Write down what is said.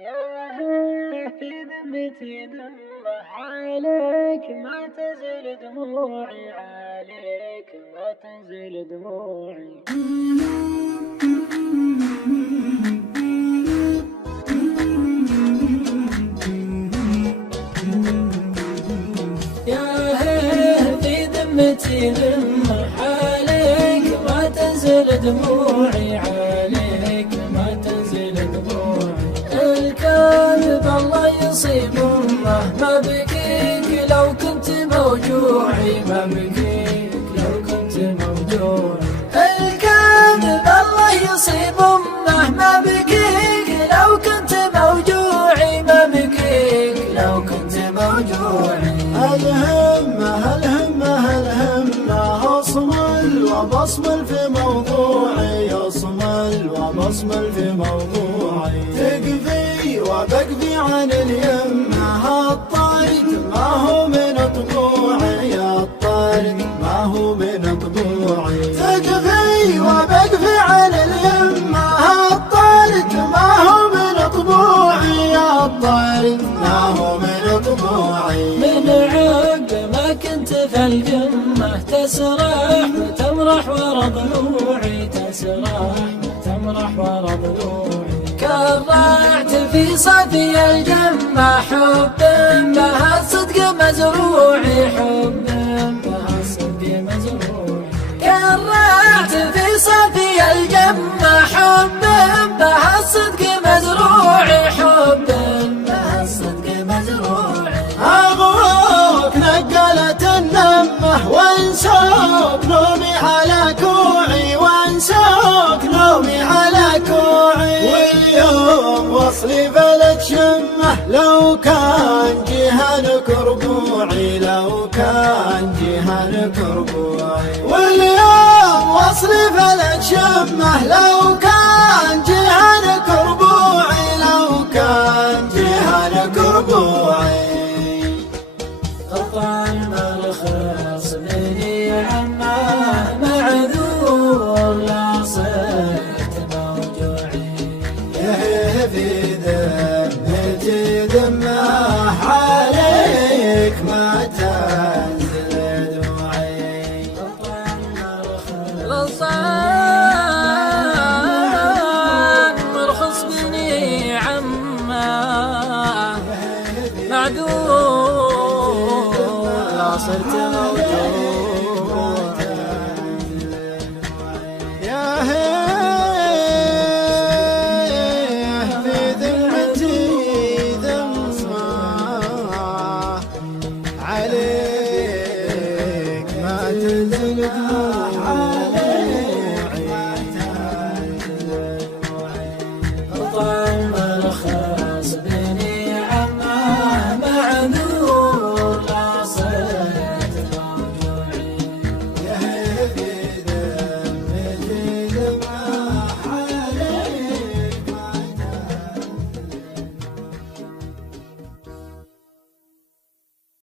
في ذمتي دمه عليك ما تزل دموعي، عليك ما تزل دموعي. في ذمتي دمه عليك ما تزل دموعي، عليك ما تزل دموعي. الكاذب الله يصيب مهما بكيك لو كنت موجوعي، ما بكيك لو كنت موجوعي. الكاذب الله يصيب مهما بكيك لو كنت موجوعي، ما بكيك لو كنت موجوعي. الهمة أصمل وبصمل في موضوعي، أصمل وبصمل في موضوعي. تقفي وبقفي عن اليمة، الطارد ما هو من طبوعي، الطارد ما هو من طبوعي. تقفي وبقفي عن اليمة، الطارد ما هو من طبوعي، الطارد ما هو من طبوعي. من عقب ما كنت في الجمة تسرح وتمرح ورا ضلوعي، تسرح وتمرح ورا ضلوعي. كرعت في صفي الجمة حب بها الصدق مزروعي، حب بها الصدق مزروعي. كرعت في صفي الجمة حب بها الصدق مزروعي، حب بها الصدق مزروعي. أغوك نقلت النمة وانسوك نومي على كوعي، وانسوك نومي على كوعي. واليوم وصلي فلت شمه لو كان جهنك ربوعي، لو كان جهنك ربوعي. واليوم وصلي فلت شمه لو كان جهنك ربوعي، لو كان جهنك ربوعي. قطع المرخص مني عماه معذور لا صرت موجوعي. في ذمتي دمه عليك ما تنزل دموعي. قطع المرخص مرخص مني عماه معذور صرت موجوع. يا في ذمتي ذمة عليك ما تنزل دموع.